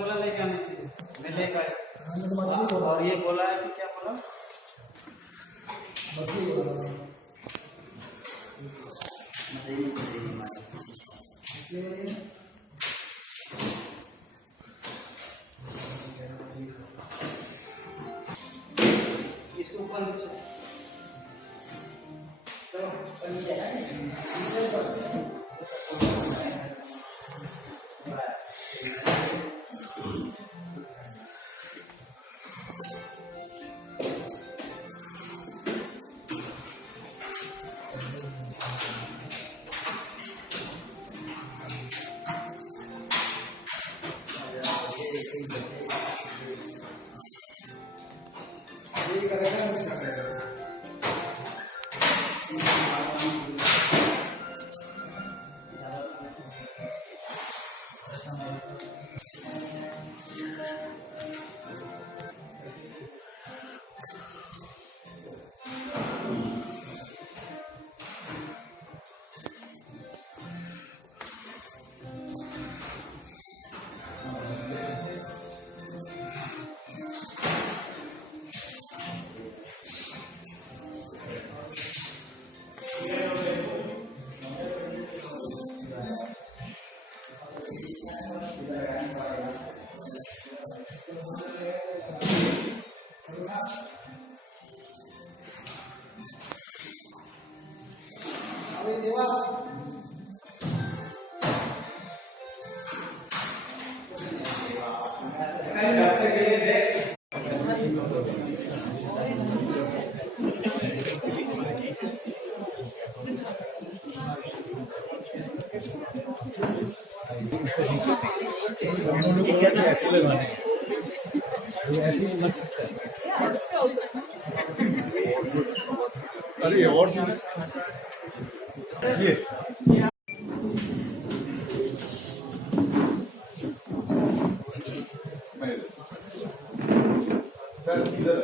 बोला लेके आने के लिए मैं लेकर आया और ये बोला है कि क्या बोला इसके ऊपर ऐसे लगाने ऐसे ही लग सकता है। अरे और ये सर इधर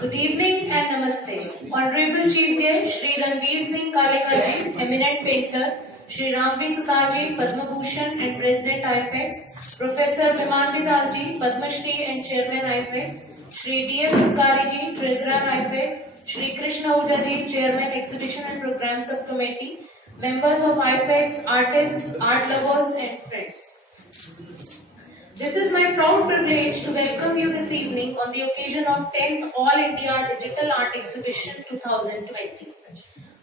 Good evening and namaste. Honorable Chief Guest Shri Ranbir Kaleka ji, eminent painter, Shri Ranbir Kaleka ji, Padma Bhushan and President IFEX, Professor Bhiman Das ji, Padma Shri and Chairman IFEX, Shri D.S. Adkari ji, Treasurer IFEX, Shri Krishna Oja ji, Chairman Exhibition and Program Subcommittee, members of IFEX, artists, art lovers and friends. This is my proud privilege to welcome you this evening on the occasion of 10th All India Digital Art Exhibition 2020.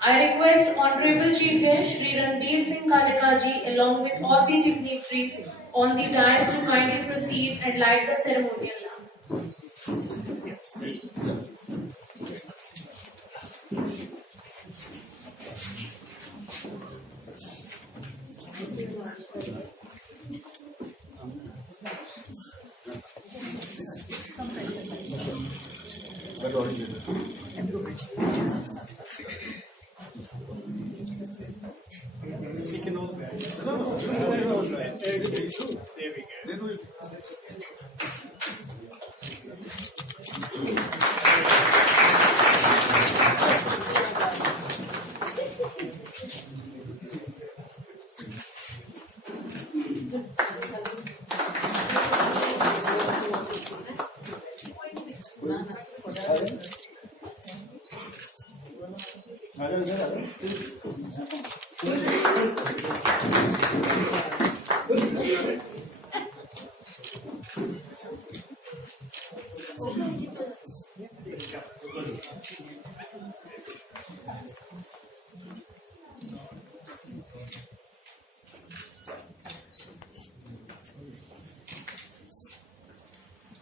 I request Honorable Chief Guest Shri Ranbir Kaleka ji along with all the dignitaries on the dais to kindly proceed and light the ceremonial lamp.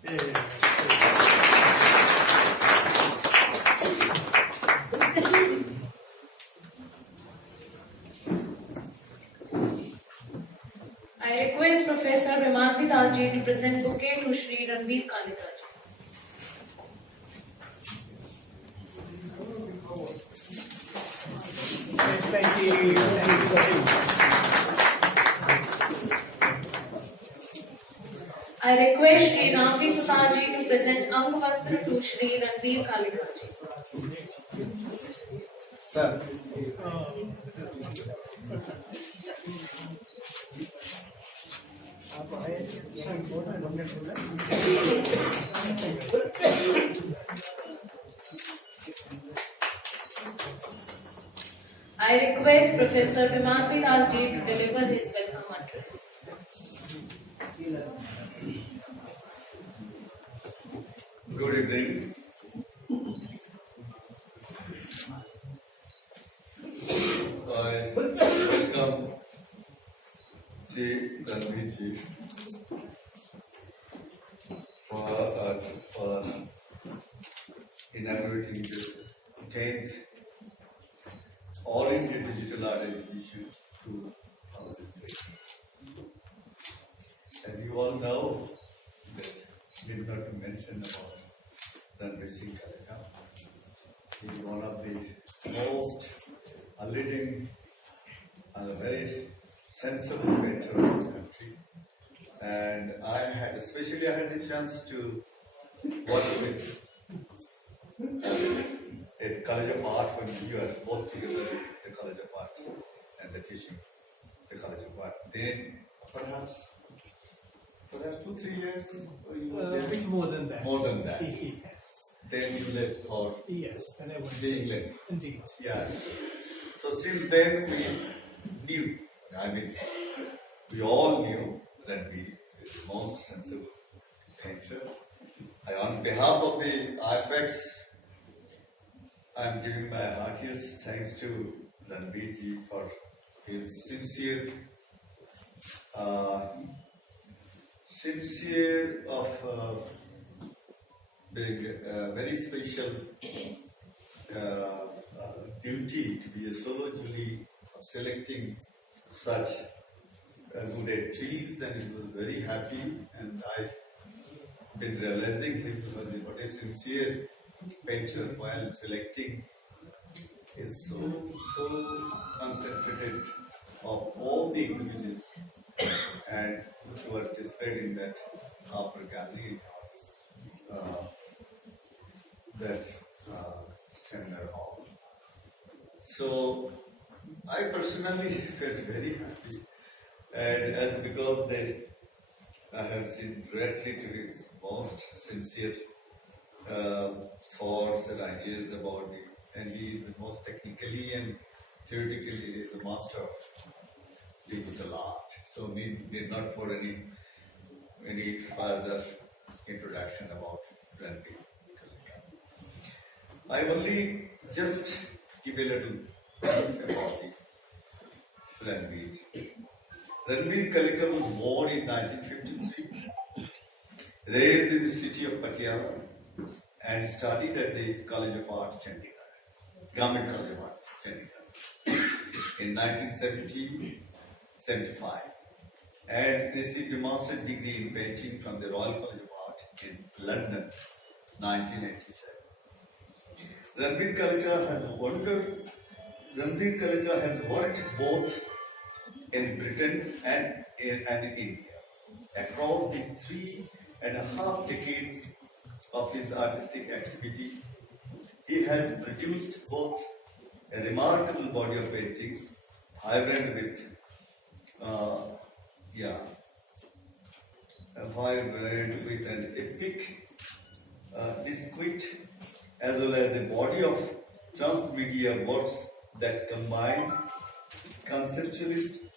I request Professor Ranbir Kaleka to present bouquet to Shri Ranbir Kaleka ji. Thank you. I request Shri Ramvi Sutaji to present Ang Vastra to Shri Ranbir Kaleka ji. Sir. I request Professor Ranbir Kaleka to deliver his welcome address. Good evening. I welcome Ranbir ji for inaugurating this 10th All India Digital Art Exhibition 2003. As you all know, that need not to mention about Ranbir Kaleka. He is one of the most leading and a very sensible painter in the country. And I had the chance to work with at College of Art when we were both together at the College of Art and the teaching the College of Art. Then perhaps 2-3 years? Or you were I there? think more than that. More than that. Yes. Then you left for Yes, then I went the England. Indeed. Yeah. So since then we knew, we all knew that we is the most sensible painter. On behalf of the IFX, I am giving my heartiest thanks to Ranbir ji for his sincere being very special duty to be a solo jury of selecting such good entries, and he was very happy, and I've been realizing him what a sincere painter while selecting is so concentrated of all the exhibits and which were displayed in that upper gallery, that seminar hall. So I personally felt very happy, and as because I have seen directly to his most sincere thoughts and ideas about it, and he is the most technically and theoretically he is a master of digital art. So we need not for any further introduction about Ranbir Kaleka. I only just give a little brief about the Ranbir. Ranbir Kaleka was born in 1953, raised in the city of Patiala, and studied at the College of Art, Chandigarh, Government College of Art, Chandigarh, in 1975, and received a master's degree in painting from the Royal College of Art in London, 1987. Ranbir Kaleka has worked both in Britain and in India. Across the 3.5 decades of his artistic activity, he has produced both a remarkable body of paintings, vibrant with an epic disquete, as well as a body of transmedia works that combine conceptualist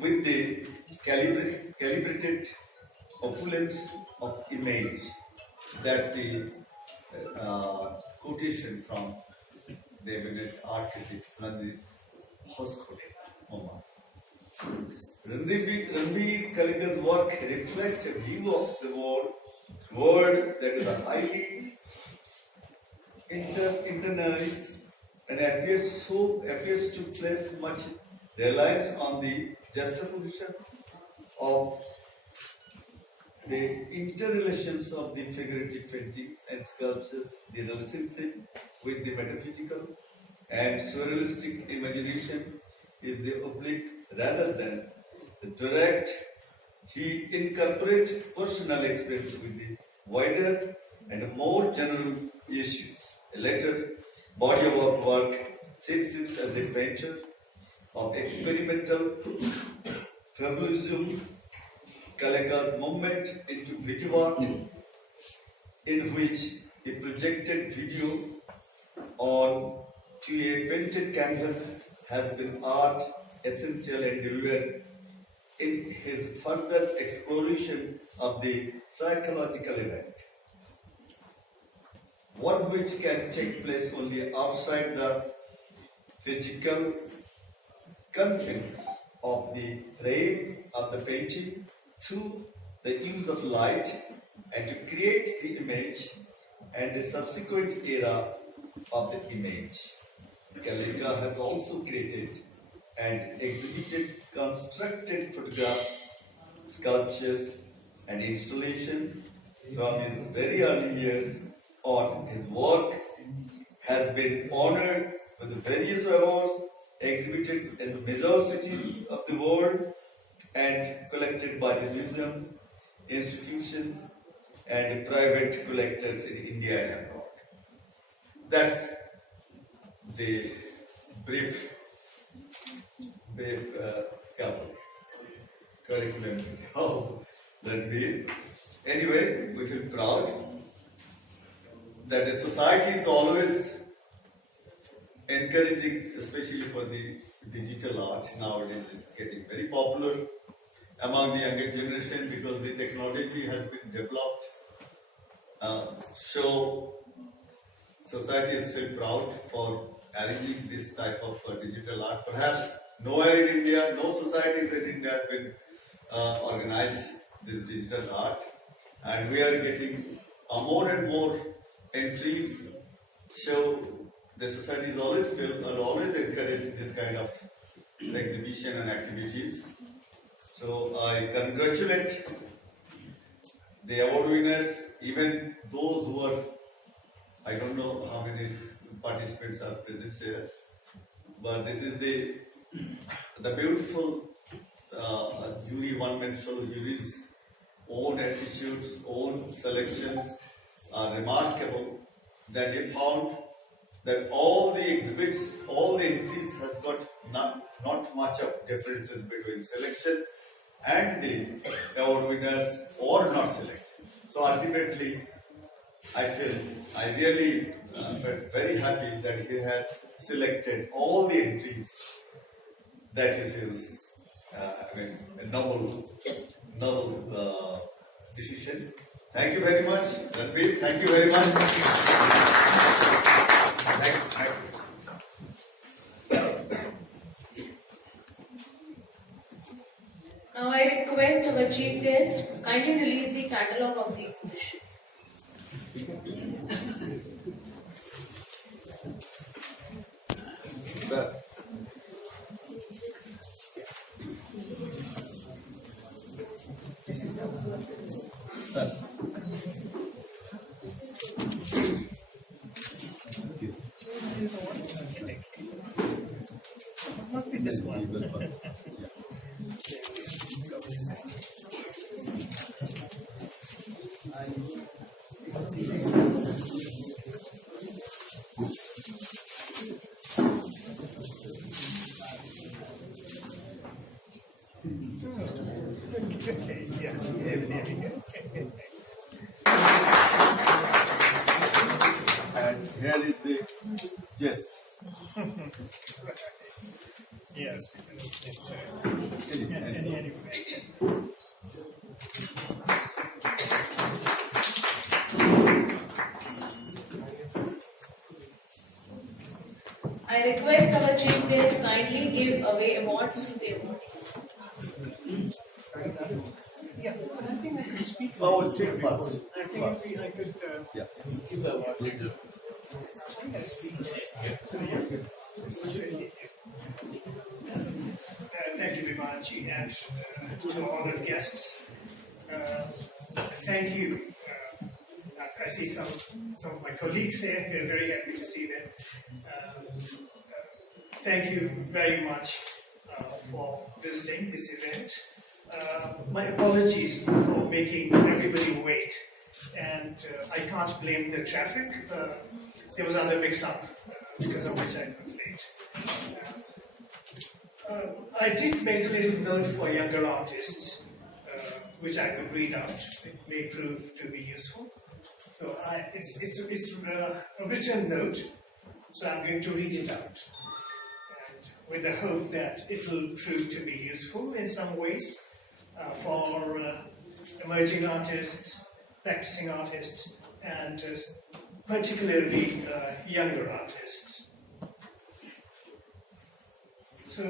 with the calibrated opulence of image. That's the quotation from the eminent art critic Ranbir Kaleka. Ranbir Kaleka's work reflects a view of the world that is a highly internalized and appears to place much reliance on the juxtaposition of the interrelations of the figurative paintings and sculptures, the relationship with the metaphysical and surrealistic imagination is the oblique rather than the direct. He incorporates personal experience with the wider and more general issues. A later body of work sees him as a painter of experimental fabulism. Kaleka's movement into video art, in which he projected video on to a painted canvas, has been art essential and endeavor in his further exploration of the psychological event. One which can take place only outside the physical confines of the frame of the painting through the use of light and to create the image and the subsequent era of the image. Kaleka has also created and exhibited constructed photographs, sculptures and installations from his very early years on. His work has been honored with various awards, exhibited in major cities of the world and collected by the museums, institutions and private collectors in India and abroad. That's the brief curriculum of Ranbir. Anyway, we feel proud that the society is always encouraging, especially for the digital art. Nowadays it's getting very popular among the younger generation because the technology has been developed. So society is still proud for arranging this type of digital art. Perhaps nowhere in India, no societies in India have been organized this digital art, and we are getting more and more entries. So the society is always encourage this kind of exhibition and activities. So I congratulate the award winners, even those who are, I don't know how many participants are present here, but this is the beautiful jury, one-man show jury's own attitudes, own selections are remarkable, that they found that all the exhibits, all the entries has got not much of differences between selection and the award winners or not selected. So ultimately, I really felt very happy that he has selected all the entries. That is his a noble decision. Thank you very much, Ranbir. Thank you very much. Thank you. Now I request our chief guest kindly release the catalogue of the exhibition. Sir. Sir. Must be this one. Okay, yes, there we go. And here is the gist. Yes, anyway. I request our chief guest kindly give away awards to the awardees. Yeah, I think I could speak. Oh, we'll speak first. I think if I could. Yeah. I think I'll speak. Thank you, Vivanji, and to the honored guests. Thank you. I see some of my colleagues here. They're very happy to see them. Thank you very much for visiting this event. My apologies for making everybody wait, and I can't blame the traffic. There was another mix-up because of which I was late. I did make a little note for younger artists, which I could read out. It may prove to be useful. So it's a written note, so I'm going to read it out. And with the hope that it will prove to be useful in some ways for emerging artists, practicing artists, and particularly younger artists. So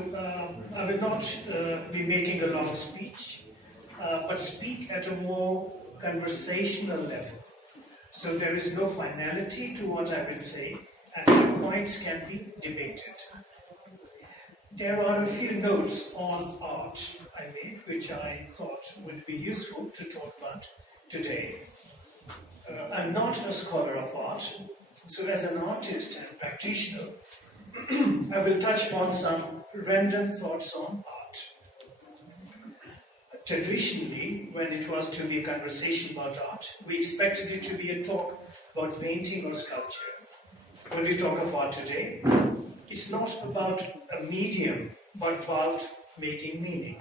I will not be making a long speech, but speak at a more conversational level. So there is no finality to what I will say, and the points can be debated. There are a few notes on art I made, which I thought would be useful to talk about today. I'm not a scholar of art, so as an artist and practitioner, I will touch upon some random thoughts on art. Traditionally, when it was to be a conversation about art, we expected it to be a talk about painting or sculpture. When we talk of art today, it's not about a medium, but about making meaning.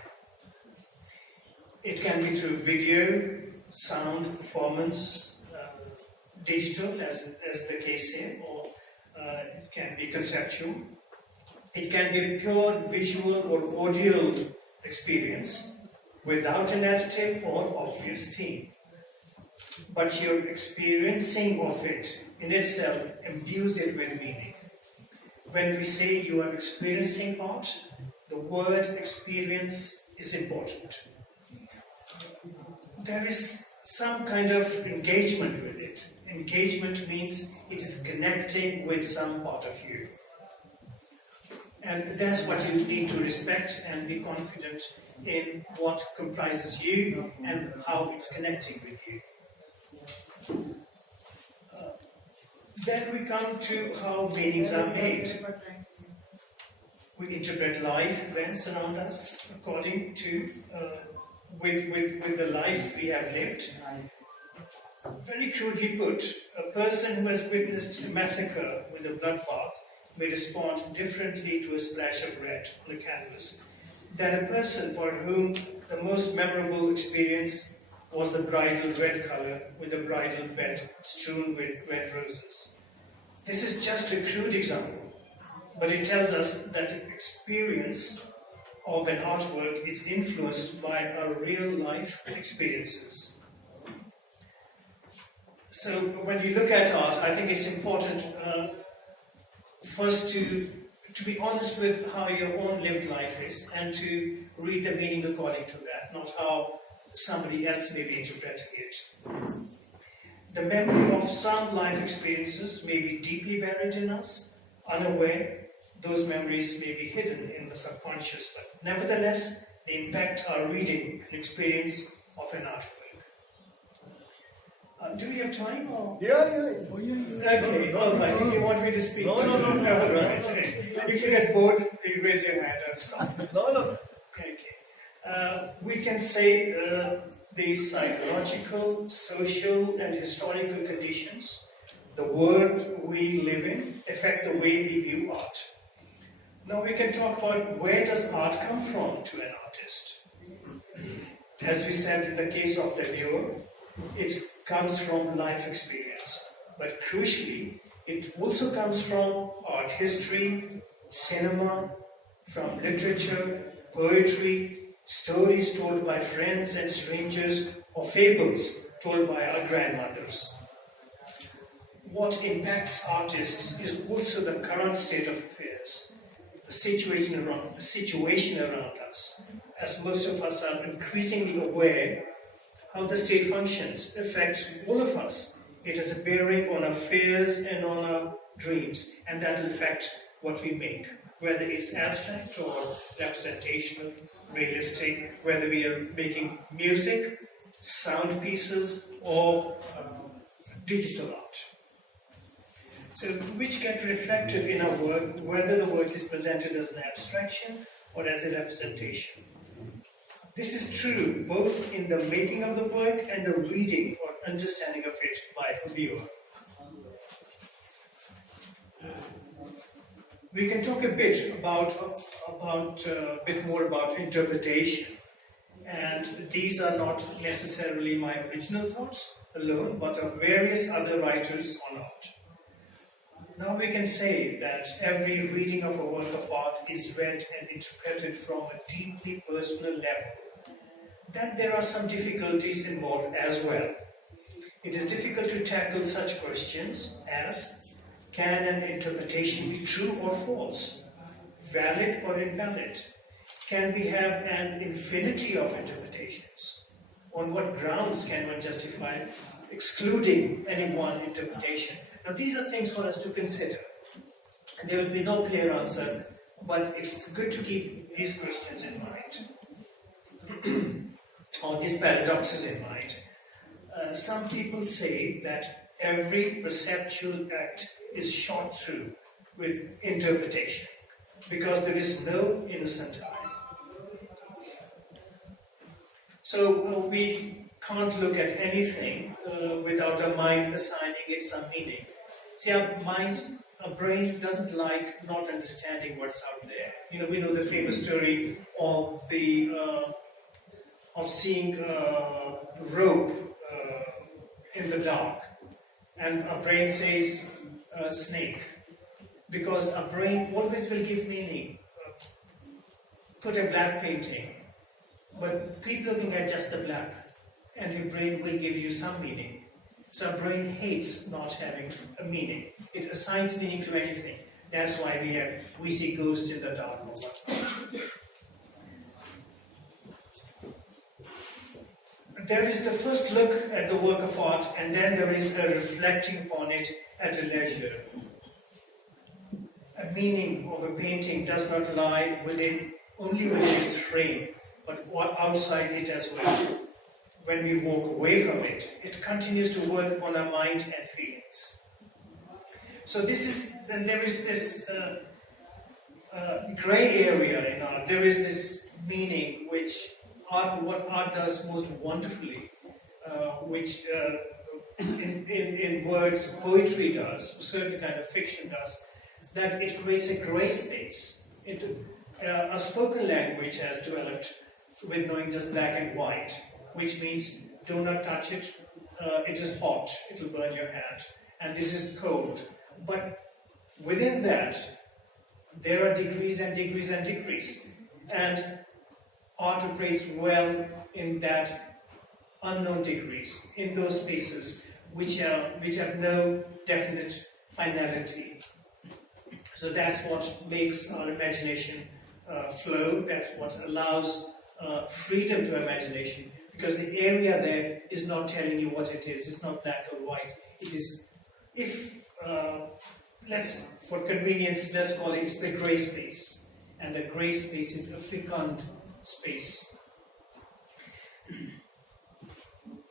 It can be through video, sound, performance, digital, as the case here, or it can be conceptual. It can be a pure visual or audio experience without a narrative or obvious theme. But your experiencing of it in itself imbues it with meaning. When we say you are experiencing art, the word experience is important. There is some kind of engagement with it. Engagement means it is connecting with some part of you. And that's what you need to respect and be confident in what comprises you and how it's connecting with you. Then we come to how meanings are made. We interpret life events around us according to with the life we have lived. Very crudely put, a person who has witnessed a massacre with a bloodbath may respond differently to a splash of red on a canvas than a person for whom the most memorable experience was the bridal red color with a bridal bed strewn with red roses. This is just a crude example, but it tells us that the experience of an artwork is influenced by our real life experiences. So when you look at art, I think it's important first to be honest with how your own lived life is and to read the meaning according to that, not how somebody else may be interpreting it. The memory of some life experiences may be deeply buried in us, unaware. Those memories may be hidden in the subconscious, but nevertheless, they impact our reading and experience of an artwork. Do we have time? Or? Yeah. Oh, yeah. Okay, all right. If you want me to speak, No. All right. Okay. If you get bored, you raise your hand. I'll stop. No. Okay. We can say the psychological, social, and historical conditions, the world we live in, affect the way we view art. Now we can talk about where does art come from to an artist. As we said in the case of the viewer, it comes from life experience. But crucially, it also comes from art history, cinema, from literature, poetry, stories told by friends and strangers, or fables told by our grandmothers. What impacts artists is also the current state of affairs, the situation around us. as most of us are increasingly aware, how the state functions affects all of us. It has a bearing on our fears and on our dreams, and that will affect what we make, whether it's abstract or representational, realistic, whether we are making music, sound pieces, or digital art. So, which get reflected in our work, whether the work is presented as an abstraction or as a representation. This is true both in the making of the work and the reading or understanding of it by a viewer. We can talk a bit more about interpretation, and these are not necessarily my original thoughts alone, but of various other writers on art. Now we can say that every reading of a work of art is read and interpreted from a deeply personal level. Then there are some difficulties involved as well. It is difficult to tackle such questions as, can an interpretation be true or false? Valid or invalid? Can we have an infinity of interpretations? On what grounds can one justify excluding any one interpretation? Now these are things for us to consider. There will be no clear answer, but it's good to keep these questions in mind, or these paradoxes in mind. Some people say that every perceptual act is shot through with interpretation, because there is no innocent eye. So we can't look at anything without our mind assigning it some meaning. See, our brain doesn't like not understanding what's out there. We know the famous story of seeing a rope in the dark, and our brain says snake, because our brain always will give meaning. Put a black painting, but keep looking at just the black, and your brain will give you some meaning. So our brain hates not having a meaning. It assigns meaning to anything. That's why we see ghosts in the dark or whatnot. There is the first look at the work of art, and then there is a reflecting upon it at a leisure. A meaning of a painting does not lie only within its frame, but outside it as well. When we walk away from it, it continues to work on our mind and feelings. So there is this grey area in art. There is this meaning what art does most wonderfully, which in words poetry does, certain kind of fiction does, that it creates a grey space. A spoken language has developed with knowing just black and white, which means do not touch it, it is hot, it will burn your hand, and this is cold. But within that, there are degrees and degrees and degrees, and art operates well in that unknown degrees, in those spaces which have no definite finality. So that's what makes our imagination flow, that's what allows freedom to imagination, because the area there is not telling you what it is. It's not black or white. It is, for convenience, let's call it the grey space. And the grey space is a fecund space.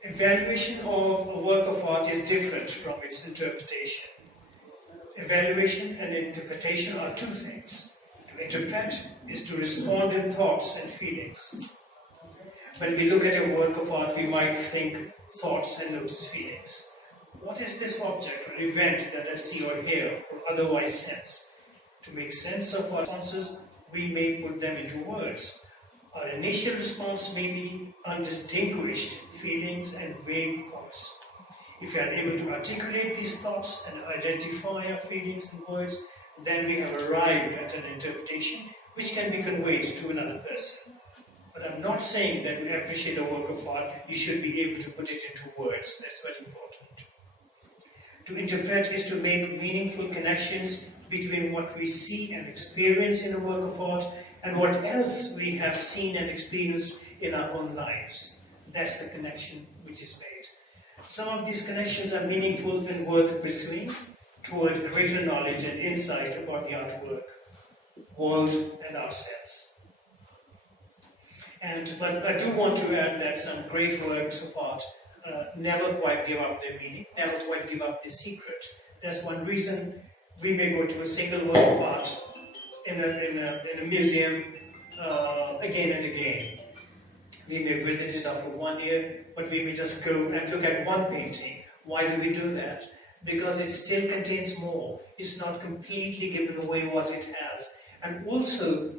Evaluation of a work of art is different from its interpretation. Evaluation and interpretation are two things. To interpret is to respond in thoughts and feelings. When we look at a work of art, we might think thoughts and notice feelings. What is this object or event that I see or hear or otherwise sense? To make sense of our responses, we may put them into words. Our initial response may be undistinguished feelings and vague thoughts. If we are able to articulate these thoughts and identify our feelings in words, then we have arrived at an interpretation which can be conveyed to another person. But I'm not saying that to appreciate a work of art, you should be able to put it into words. That's very important. To interpret is to make meaningful connections between what we see and experience in a work of art and what else we have seen and experienced in our own lives. That's the connection which is made. Some of these connections are meaningful when work pursuing toward greater knowledge and insight about the artwork, world, and ourselves. But I do want to add that some great works of art never quite give up their meaning, never quite give up their secret. That's one reason we may go to a single work of art in a museum again and again. We may visit it after 1 year, but we may just go and look at one painting. Why do we do that? Because it still contains more. It's not completely given away what it has. And also,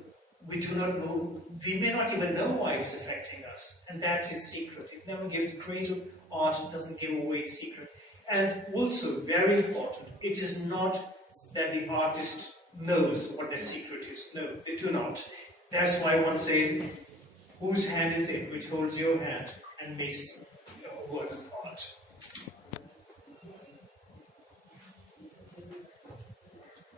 we do not know, we may not even know why it's affecting us. And that's its secret. It never gives, creative art doesn't give away its secret. And also, very important, it is not that the artist knows what that secret is. No, they do not. That's why one says, whose hand is it which holds your hand and makes a work of art?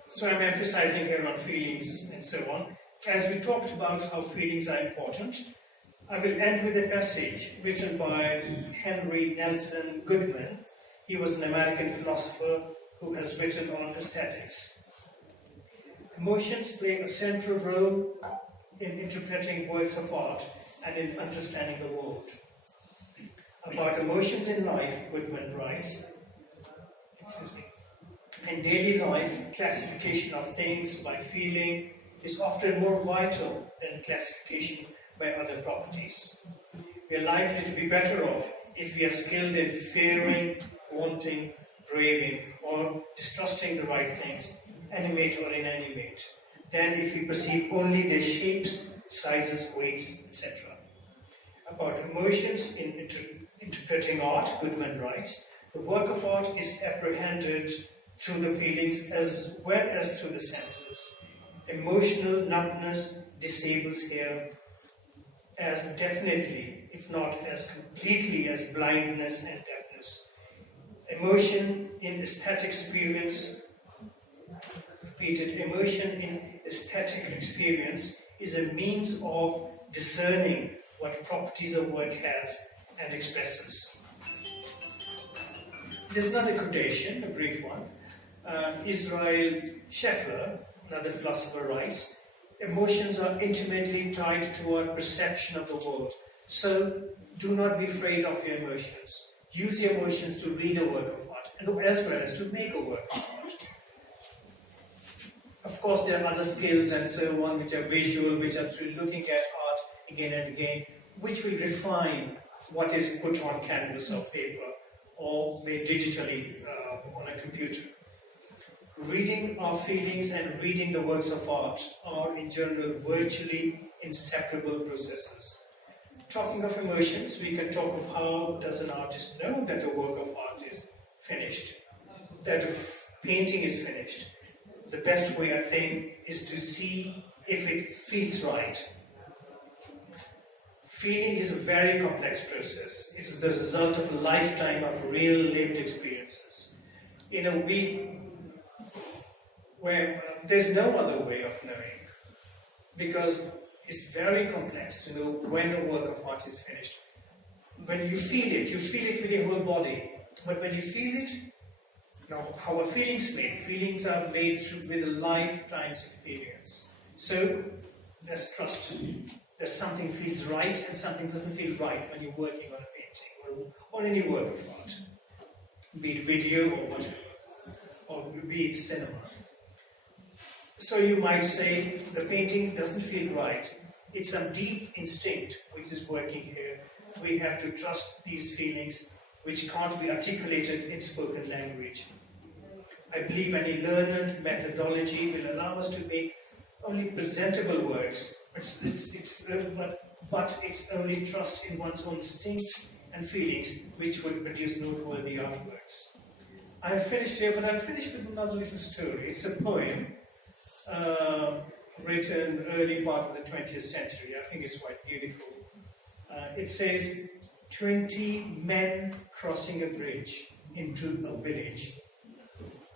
So I'm emphasizing here on feelings and so on. As we talked about how feelings are important, I will end with a passage written by Henry Nelson Goodman. He was an American philosopher who has written on aesthetics. Emotions play a central role in interpreting works of art and in understanding the world. About emotions in life, Goodman writes, in daily life, classification of things by feeling is often more vital than classification by other properties. We are likely to be better off if we are skilled in fearing, wanting, craving, or distrusting the right things, animate or inanimate, than if we perceive only their shapes, sizes, weights, etc. About emotions in interpreting art, Goodman writes, the work of art is apprehended through the feelings as well as through the senses. Emotional numbness disables here as definitely, if not as completely, as blindness and deafness. Emotion in aesthetic experience, repeated, emotion in aesthetic experience is a means of discerning what properties a work has and expresses. There's another quotation, a brief one. Israel Scheffler, another philosopher, writes, emotions are intimately tied to our perception of the world. So do not be afraid of your emotions. Use your emotions to read a work of art, and as well as to make a work of art. Of course, there are other skills and so on, which are visual, which are through looking at art again and again, which will refine what is put on canvas or paper or made digitally on a computer. Reading our feelings and reading the works of art are, in general, virtually inseparable processes. Talking of emotions, we can talk of how does an artist know that a work of art is finished, that a painting is finished. The best way, I think, is to see if it feels right. Feeling is a very complex process. It's the result of a lifetime of real lived experiences. In a week where there's no other way of knowing, because it's very complex to know when a work of art is finished. When you feel it with your whole body. But when you feel it, now how are feelings made? Feelings are made with a lifetime's experience. So there's trust. That something feels right and something doesn't feel right when you're working on a painting or any work of art, be it video or whatever, or be it cinema. So you might say the painting doesn't feel right. It's some deep instinct which is working here. We have to trust these feelings which can't be articulated in spoken language. I believe any learned methodology will allow us to make only presentable works, but it's only trust in one's own instinct and feelings which will produce noteworthy artworks. I have finished here, but I'll finish with another little story. It's a poem written early part of the 20th century. I think it's quite beautiful. It says, 20 men crossing a bridge into a village,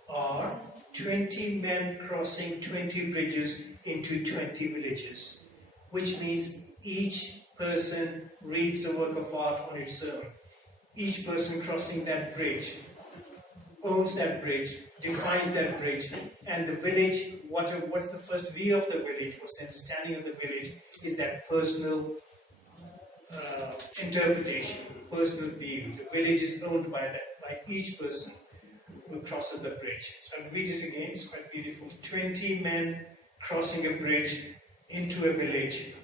or 20 men crossing 20 bridges into 20 villages. which means each person reads a work of art on its own. Each person crossing that bridge owns that bridge, defines that bridge, and the village, what's the first view of the village, what's the understanding of the village, is that personal interpretation, personal view. The village is owned by each person who crosses the bridge. So I'll read it again, it's quite beautiful. 20 men crossing a bridge into a village,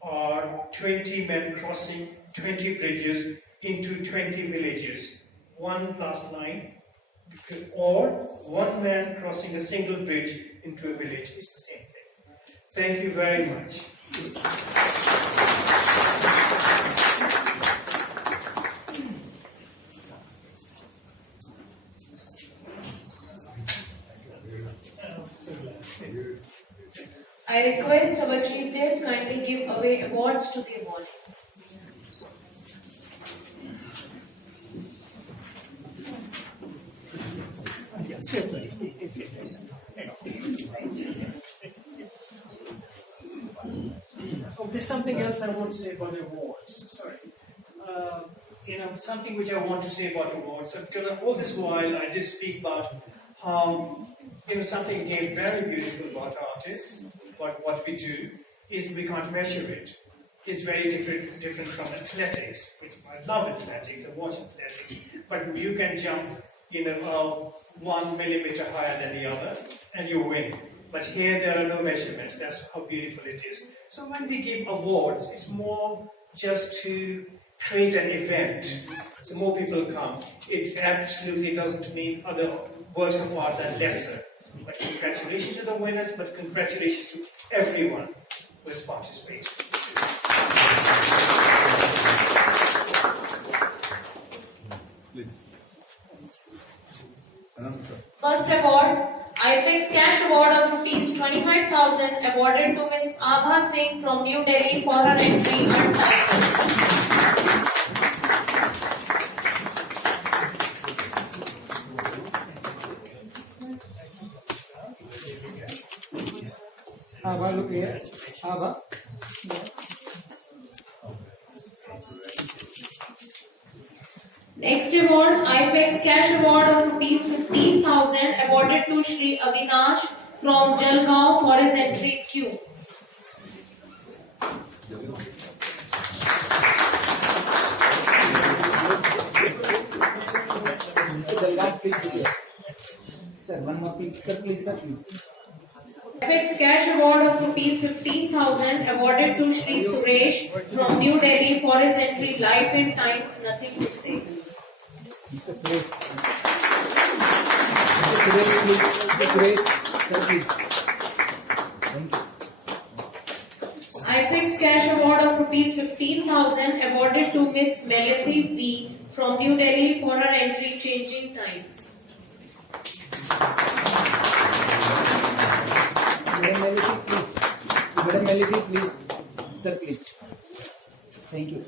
or 20 men crossing 20 bridges into 20 villages. One last line. Or one man crossing a single bridge into a village. It's the same thing. Thank you very much. I request our chief guest kindly give away awards to the awardees. Oh, there's something else I want to say about awards. Sorry. Something which I want to say about awards. Because all this while I did speak about how, something again very beautiful about artists, about what we do, is we can't measure it. It's very different from athletics. I love athletics, I watch athletics. But you can jump, 1 millimeter higher than the other, and you win. But here there are no measurements. That's how beautiful it is. So when we give awards, it's more just to create an event, so more people come. It absolutely doesn't mean other works of art are lesser. But congratulations to the winners, but congratulations to everyone who has participated. First award, IPEX Cash Award of Rs 25,000 awarded to Ms. Abha Singh from New Delhi for her entry and title. Abha, look here. Abha. Next award, IPEX Cash Award of Rs 15,000 awarded to Shri Avinash from Jalgaon for his entry Q. Sir, one more please. Sir, please, sir, please. IPEX Cash Award of Rs 15,000 awarded to Shri Suresh from New Delhi for his entry Life and Times, Nothing to Say. Mr. Suresh. Mr. Suresh, please. Mr. Suresh, sir, please. Thank you. IPEX Cash Award of Rs 15,000 awarded to Miss Melody B from New Delhi for her entry Changing Times. Madam Melody, please. Madam Melody, please. Sir, please. Thank you.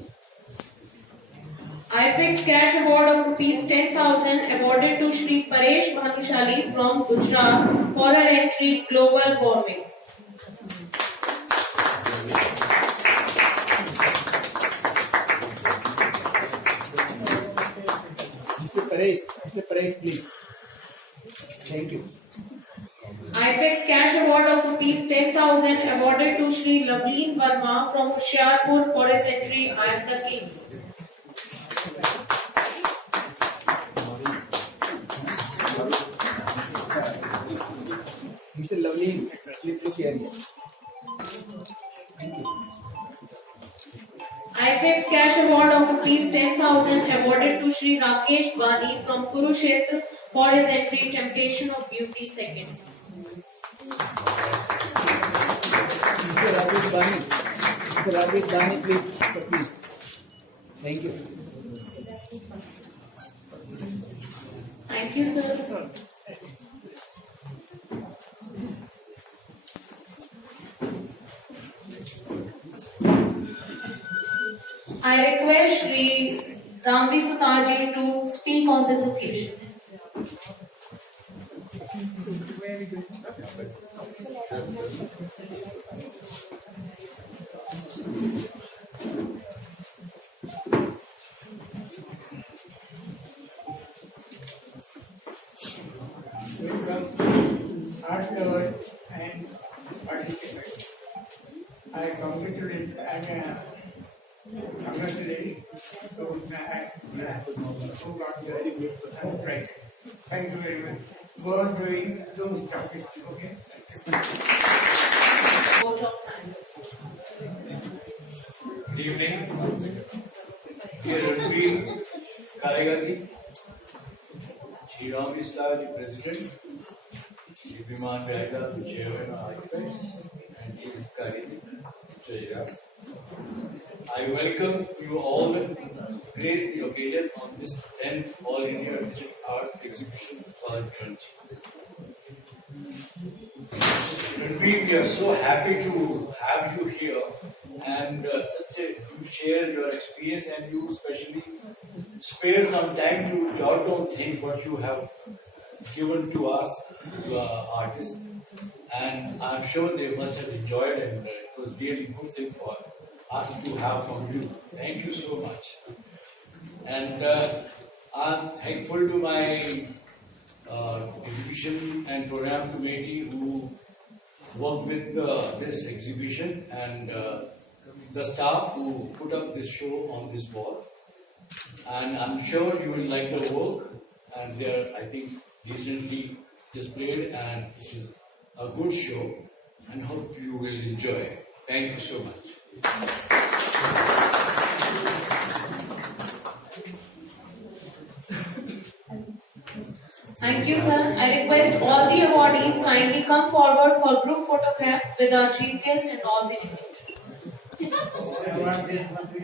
IPEX Cash Award of Rs 10,000 awarded to Shri Paresh Bhanushali from Gujarat for her entry Global Warming. Mr. Paresh, please. Thank you. IPEX Cash Award of Rs 10,000 awarded to Shri Lavleen Verma from Hoshiarpur for his entry I Am the King. Mr. Lovely, please look here. IPEX Cash Award of Rs 10,000 awarded to Shri Rakesh Bani from Kurukshetra for his entry Temptation of Beauty Second. Mr. Rakesh Bani. Mr. Rakesh Bani, please. Sir, please. Thank you. Thank you, sir. I request Shri Ranbir Kaleka to speak on this occasion. Welcome, art lovers and participants. I congratulate and congratulate to that who got very good right. Thank you very much. Go on doing those topics, okay? Vote of thanks. Good evening. Dear Ranbir Kaleka ji, Shri Ranbir ji, President, Shri Ranbir Kaleka, the Chairman of IFEX, and Shri Kaleka ji, I welcome you all to grace the occasion on this 10th All India Digital Art Exhibition 2020. Ranbir, we are so happy to have you here and you share your experience, and you especially spare some time to jot down things what you have given to us, to our artists, and I'm sure they must have enjoyed, and it was really good thing for us to have from you. Thank you so much. And I'm thankful to my exhibition and program committee who worked with this exhibition, and the staff who put up this show on this wall. And I'm sure you will like the work, and they are, I think, decently displayed, and it is a good show, and hope you will enjoy it. Thank you so much. Thank you, sir. I request all the awardees kindly come forward for group photograph with our chief guest and all the dignitaries. I want this one to